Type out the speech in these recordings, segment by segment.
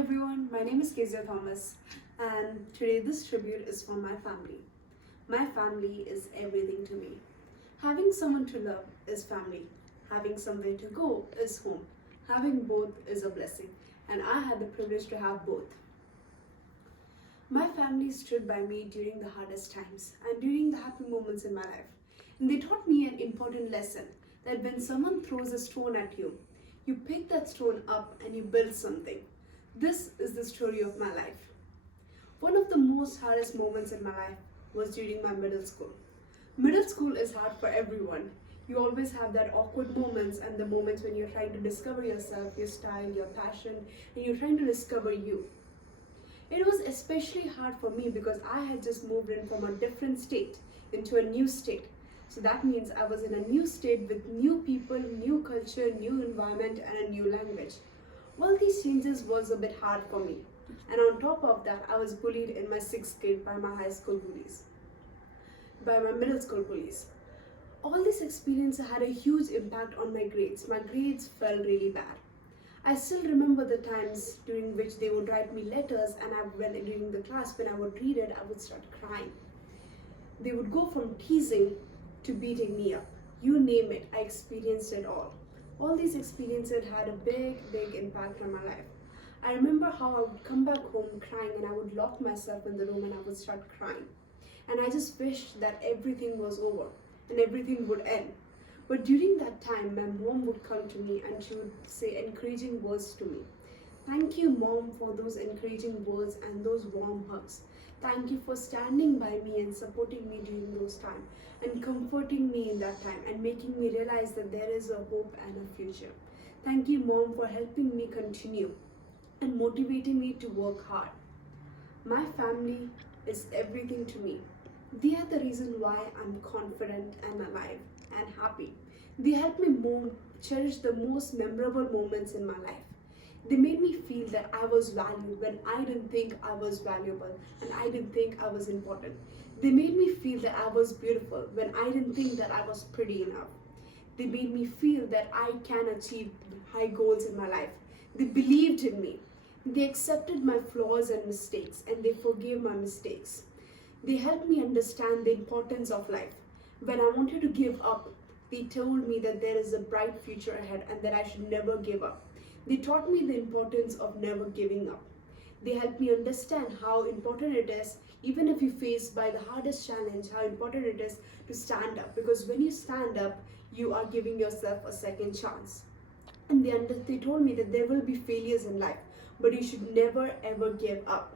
everyone, my name is Kezia Thomas, and today this tribute is for my family. My family is everything to me. Having someone to love is family. Having somewhere to go is home. Having both is a blessing, and I had the privilege to have both. My family stood by me during the hardest times and during the happy moments in my life. And they taught me an important lesson that when someone throws a stone at you, you pick that stone up and you build something. This is the story of my life. One of the most hardest moments in my life was during my middle school. Middle school is hard for everyone. You always have that awkward moments and the moments when you're trying to discover yourself, your style, your passion, and you're trying to discover you. It was especially hard for me because I had just moved in from a different state into a new state. So that means I was in a new state with new people, new culture, new environment, and a new language. All these changes was a bit hard for me. And on top of that, I was bullied in my 6th grade by my high school bullies, by my middle school bullies. All this experience had a huge impact on my grades. My grades fell really bad. I still remember the times during which they would write me letters, and during the class when I would read it, I would start crying. They would go from teasing to beating me up. You name it, I experienced it all. All these experiences had a big impact on my life. I remember how I would come back home crying and I would lock myself in the room and I would start crying. And I just wished that everything was over and everything would end. But during that time, my mom would come to me and she would say encouraging words to me. Thank you, Mom, for those encouraging words and those warm hugs. Thank you for standing by me and supporting me during those times and comforting me in that time and making me realize that there is a hope and a future. Thank you, Mom, for helping me continue and motivating me to work hard. My family is everything to me. They are the reason why I'm confident and alive and happy. They help me cherish the most memorable moments in my life. They made me feel that I was valued when I didn't think I was valuable and I didn't think I was important. They made me feel that I was beautiful when I didn't think that I was pretty enough. They made me feel that I can achieve high goals in my life. They believed in me. They accepted my flaws and mistakes and they forgave my mistakes. They helped me understand the importance of life. When I wanted to give up, they told me that there is a bright future ahead and that I should never give up. They taught me the importance of never giving up. They helped me understand how important it is, even if you face by the hardest challenge, how important it is to stand up. Because when you stand up, you are giving yourself a second chance. And they told me that there will be failures in life, but you should never ever give up.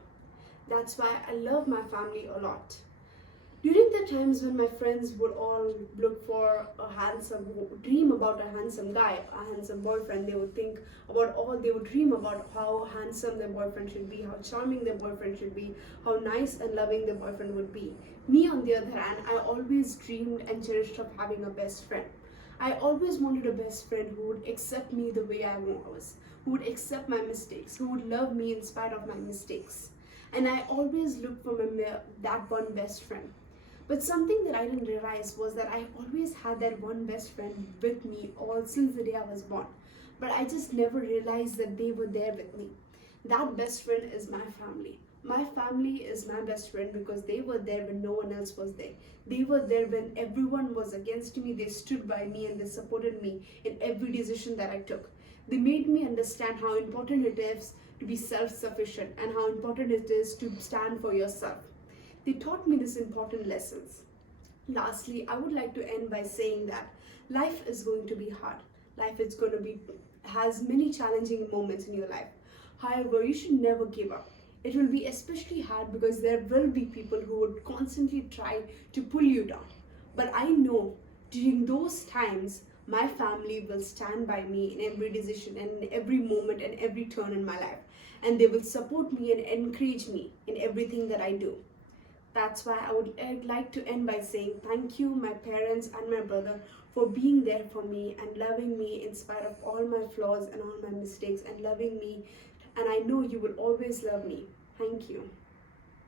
That's why I love my family a lot. During the times when my friends would all look for dream about a handsome guy, a handsome boyfriend, they would dream about how handsome their boyfriend should be, how charming their boyfriend should be, how nice and loving their boyfriend would be. Me, on the other hand, I always dreamed and cherished of having a best friend. I always wanted a best friend who would accept me the way I was, who would accept my mistakes, who would love me in spite of my mistakes. And I always looked for that one best friend. But something that I didn't realize was that I always had that one best friend with me all since the day I was born. But I just never realized that they were there with me. That best friend is my family. My family is my best friend because they were there when no one else was there. They were there when everyone was against me. They stood by me and they supported me in every decision that I took. They made me understand how important it is to be self-sufficient and how important it is to stand for yourself. They taught me these important lessons. Lastly, I would like to end by saying that life is going to be hard. Life is going to has many challenging moments in your life. However, you should never give up. It will be especially hard because there will be people who would constantly try to pull you down. But I know during those times, my family will stand by me in every decision and in every moment and every turn in my life. And they will support me and encourage me in everything that I do. That's why I'd like to end by saying thank you, my parents and my brother, for being there for me and loving me in spite of all my flaws and all my mistakes and loving me. And I know you will always love me. Thank you.